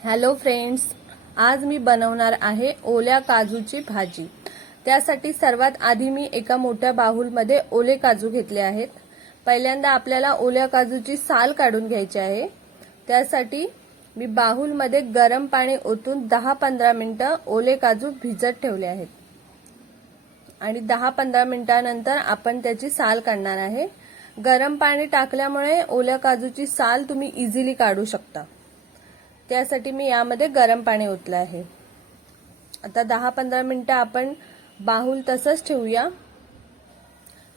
Hello friends, आज मी बनवणार आहे ओल्या काजूची भाजी। त्यासाठी सर्वात आधी मी एका मोठ्या बाउलमध्ये ओले काजू घेतले आहेत। पहिल्यांदा आपल्याला ओल्या काजूची साल काढून घ्यायची आहे। त्यासाठी मी बाउलमध्ये गरम पाणी ओतून 10-15 मिनिटे ओले काजू भिजत ठेवले आहेत आणि 10-15 मिनिटांनंतर आपण त्याची साल काढणार आहे। गरम पाणी टाकल्यामुळे ओल्या काजूची साल तुम्ही इझिली काढू शकता। त्यासाठी मी यामध्ये गरम पाणी ओतले आहे। आता 10-15 मिनिटे आपण बाहुल तसंच ठेवूया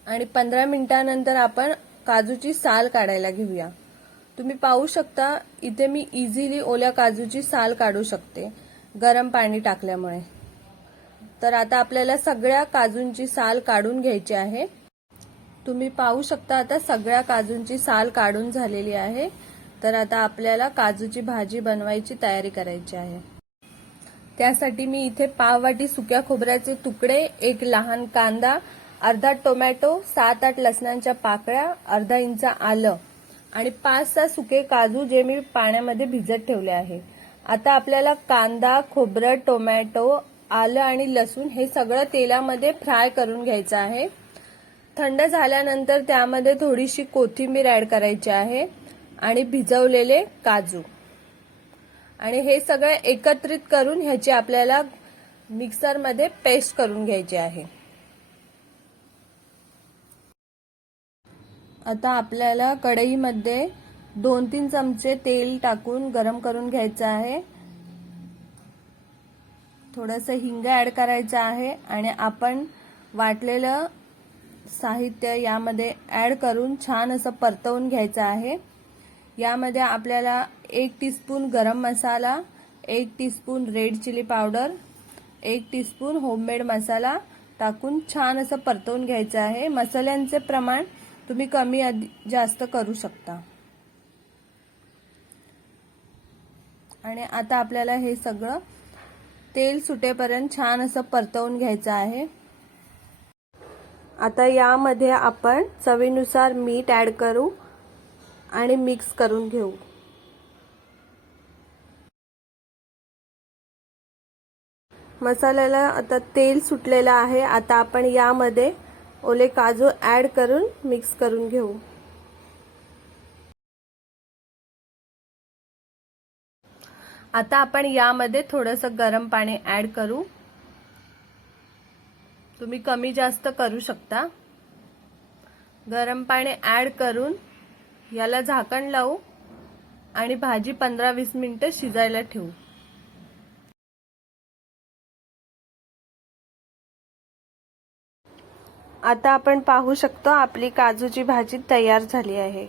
आणि 15 मिनिटांनंतर आपण काजूची साल काढायला घेऊया। तुम्ही पाहू शकता इथे मी इझिली ओल्या काजूची साल काढू शकते गरम पाणी टाकल्यामुळे। तर आता आपल्याला सगळ्या काजूंची साल काढून घ्यायची आहे। तुम्ही पाहू शकता आता सगळ्या काजूंची साल काढून झालेली आहे। तर आता आपल्याला काजूची भाजी बनवायची तयारी करायची आहे। त्यासाठी मी इथे पाव वाटी सुक्या खोबऱ्याचे तुकडे, एक लहान कांदा, अर्धा टोमॅटो, 7-8 लसणाच्या पाकळ्या, अर्धा इंच आलं आणि 5-6 सुके काजू जे मी पाण्यामध्ये भिजत ठेवले आहे। आता आपल्याला कांदा, खोबरं, टोमॅटो, आलं आणि लसूण हे सगळं तेलामध्ये फ्राय करून घ्यायचं आहे। थंड झाल्यानंतर त्यामध्ये थोडीशी कोथिंबीर ऍड करायची आहे आणि भिजवलेले काजू आणि हे सगळे एकत्रित करून ह्याची आपल्याला मिक्सरमध्ये पेस्ट करून घ्यायची आहे। आता आपल्याला कढईमध्ये 2-3 चमचे तेल टाकून गरम करून घ्यायचं आहे। थोडंसं हिंग ऍड करायचं आहे आणि आपण वाटलेलं साहित्य यामध्ये ऍड करून छान असं परतवून घ्यायचं आहे। यामध्ये आपल्याला 1 टीस्पून गरम मसाला, 1 teaspoon red chilli powder, 1 teaspoon homemade मसाला टाकून छान असं परतवून घ्यायचं आहे। मसाल्यांचे प्रमाण तुम्ही कमी जास्त करू शकता। आणि आता आपल्याला हे सगळं तेल सुटेपर्यंत छान असं परतवून घ्यायचं आहे। आता यामध्ये आपण चवीनुसार मीठ ऍड करू आणि मिक्स करून घेऊ। मसाल्याला आता तेल सुटलेलं आहे। आता आपण यामध्ये ओले काजू ऍड करून मिक्स करून घेऊ। आता आपण यामध्ये थोडंसं गरम पाणी ऍड करू। तुम्ही कमी जास्त करू शकता। गरम पाणी ऍड करून याला झाकण लावू आणि भाजी 15-20 मिनिटे शिजायला ठेवू। आता आपण पाहू शकतो आपली काजूची भाजी तयार झाली आहे।